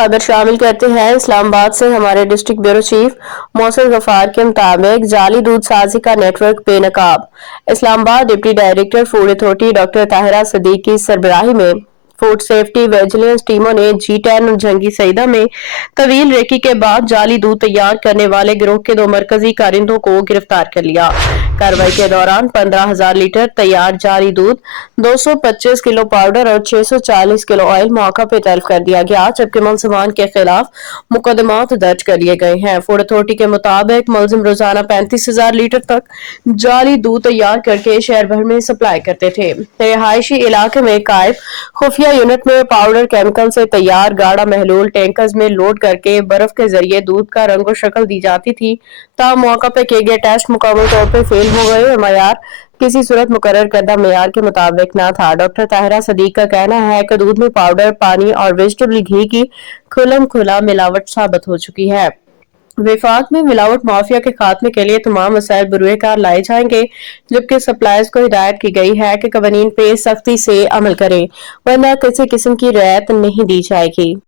खबर शामिल करते हैं। इस्लामाबाद से हमारे district bureau chief Mohsin Ghaffar के मुताबिक जाली दूध साजी का नेटवर्क बेनकाब। Islamabad deputy director food authority doctor Tahira Sadiq की सरबराही में फूड सेफ्टी विजिलेंस टीमों ने G10 और जंगी सईदा में तवील रेकी के बाद जाली दूध तैयार करने वाले गिरोह के 2 मरकजी कारिंदों को गिरफ्तार कर लिया। कार्रवाई के दौरान 15,000 लीटर तैयार जाली दूध, 225 किलो पाउडर और 640 किलो ऑयल मौका पे तलब कर दिया गया, जबकि मुलजमान के खिलाफ मुकदमात दर्ज कर लिए गए हैं। फूड अथॉरिटी के मुताबिक मुलजिम रोजाना 35,000 लीटर तक जाली दूध तैयार करके शहर भर में सप्लाई करते थे। रिहायशी इलाके में कायम खुफिया यूनिट में पाउडर केमिकल से तैयार गाढ़ा महलूल टैंकर्स में लोड करके बर्फ के जरिए दूध का रंग और शक्ल दी जाती थी। ताहम मौका पे किए गए टेस्ट मुकम्मल तौर पर फेल हो गए और मयार किसी सूरत मुकर्रर करदा मेयार के मुताबिक न था। डॉक्टर ताहिरा सदीक का कहना है कि दूध में पाउडर, पानी और वेजिटेबल घी की खुलम खुला मिलावट साबित हो चुकी है। विफाक में मिलावट माफिया के खात्मे के लिए तमाम वसाइल बरूए कार लाए जाएंगे, जबकि सप्लायर्स को हिदायत की गई है कि कवानीन पे सख्ती से अमल करें, वरना किसी किस्म की रियायत नहीं दी जाएगी।